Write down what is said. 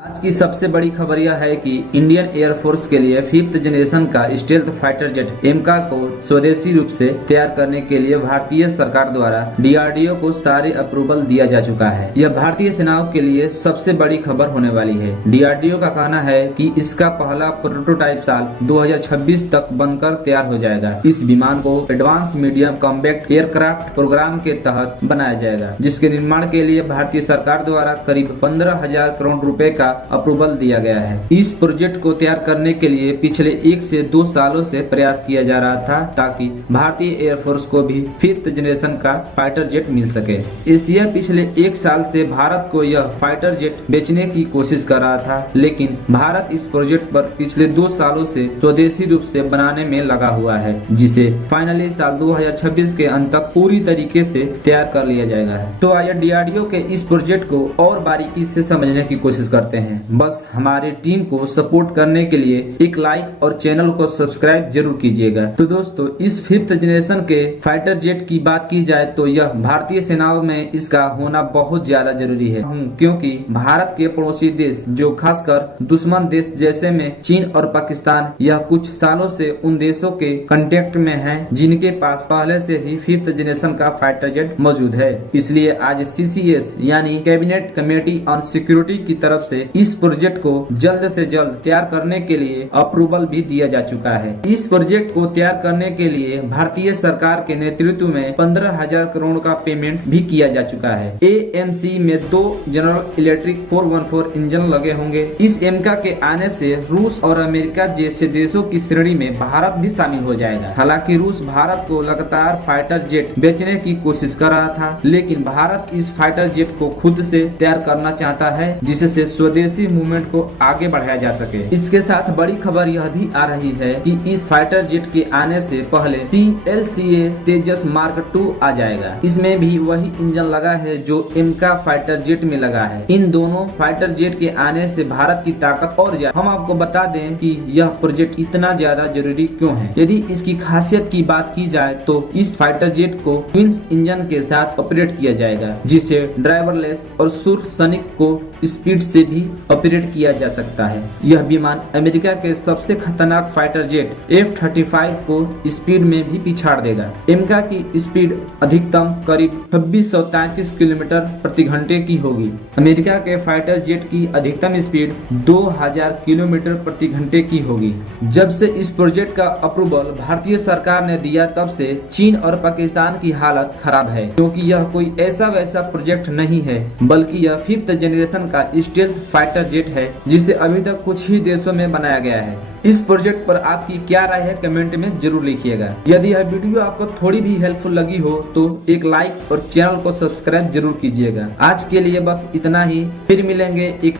आज की सबसे बड़ी खबर यह है कि इंडियन एयरफोर्स के लिए 5th जनरेशन का स्टेल्थ फाइटर जेट एमका को स्वदेशी रूप से तैयार करने के लिए भारतीय सरकार द्वारा डीआरडीओ को सारे अप्रूवल दिया जा चुका है। यह भारतीय सेनाओं के लिए सबसे बड़ी खबर होने वाली है। डीआरडीओ का कहना है कि इसका पहला प्रोटोटाइप साल 2026 तक बनकर तैयार हो जाएगा। इस विमान को advance medium compact aircraft programme के तहत बनाया जाएगा, जिसके निर्माण के लिए भारतीय सरकार द्वारा करीब 15,000 करोड़ रुपए का अप्रूवल दिया गया है। इस प्रोजेक्ट को तैयार करने के लिए पिछले 1 से 2 सालों से प्रयास किया जा रहा था, ताकि भारतीय एयरफोर्स को भी 5th जनरेशन का फाइटर जेट मिल सके। एशिया पिछले 1 साल से भारत को यह फाइटर जेट बेचने की कोशिश कर रहा था, लेकिन भारत इस प्रोजेक्ट पर पिछले 2 सालों से स्वदेशी रूप से बनाने में लगा हुआ है, जिसे फाइनली साल 2026 के अंत तक पूरी तरीके से तैयार कर लिया जाएगा। तो आइए डीआरडीओ के इस प्रोजेक्ट को और बारीकी से समझने की कोशिश करते हैं। बस हमारी टीम को सपोर्ट करने के लिए एक लाइक और चैनल को सब्सक्राइब जरूर कीजिएगा। तो दोस्तों, इस 5th जनरेशन के फाइटर जेट की बात की जाए तो यह भारतीय सेनाओं में इसका होना बहुत ज्यादा जरूरी है, क्योंकि भारत के पड़ोसी देश जो खासकर दुश्मन देश जैसे में चीन और पाकिस्तान, यह कुछ सालों से उन देशों के कांटेक्ट में हैं जिनके पास पहले से ही 5th जनरेशन का फाइटर जेट मौजूद है। इसलिए आज सीसीएस यानी कैबिनेट कमेटी ऑन सिक्योरिटी की तरफ से इस प्रोजेक्ट को जल्द से जल्द तैयार करने के लिए अप्रूवल भी दिया जा चुका है। इस प्रोजेक्ट को तैयार करने के लिए भारतीय सरकार के नेतृत्व में 15,000 करोड़ का पेमेंट भी किया जा चुका है। एएमसी में 2 जनरल इलेक्ट्रिक 414 इंजन लगे होंगे। इस एमका के आने से रूस और अमेरिका जैसे देशों की श्रेणी में भारत भी शामिल हो जाएगा। हालांकि रूस भारत को लगातार फाइटर जेट बेचने की कोशिश कर रहा था, लेकिन भारत इस फाइटर जेट को खुद से तैयार करना चाहता है, जिससे स्वदेशी मूवमेंट को आगे बढ़ाया जा सके। इसके साथ बड़ी खबर यह भी आ रही है कि इस फाइटर जेट के आने से पहले CLCA तेजस मार्क 2 आ जाएगा। इसमें भी वही इंजन लगा है जो एमका फाइटर जेट में लगा है। इन दोनों फाइटर जेट के आने से भारत की ताकत और ज्यादा। हम आपको बता दें कि यह प्रोजेक्ट इतना ज्यादा जरूरी क्यों है। यदि इसकी खासियत की बात की जाए तो इस फाइटर जेट को ट्विंस इंजन के साथ ऑपरेट किया जाएगा, जिसे ड्राइवरलेस और सुपरसोनिक को स्पीड से भी ऑपरेट किया जा सकता है। यह विमान अमेरिका के सबसे खतरनाक फाइटर जेट F-35 को स्पीड में भी पिछाड़ देगा। एमका की स्पीड अधिकतम करीब 2633 किलोमीटर प्रति घंटे की होगी। अमेरिका के फाइटर जेट की अधिकतम स्पीड 2000 किलोमीटर प्रति घंटे की होगी। जब से इस प्रोजेक्ट का अप्रूवल भारतीय सरकार ने दिया, तब से चीन और पाकिस्तान की हालत खराब है, क्योंकि यह कोई ऐसा वैसा प्रोजेक्ट नहीं है, बल्कि यह 5th जनरेशन का स्टेल्थ फाइटर जेट है, जिसे अभी तक कुछ ही देशों में बनाया गया है। इस प्रोजेक्ट पर आपकी क्या राय है, कमेंट में जरूर लिखिएगा। यदि यह वीडियो आपको थोड़ी भी हेल्पफुल लगी हो तो एक लाइक और चैनल को सब्सक्राइब जरूर कीजिएगा। आज के लिए बस इतना ही, फिर मिलेंगे एक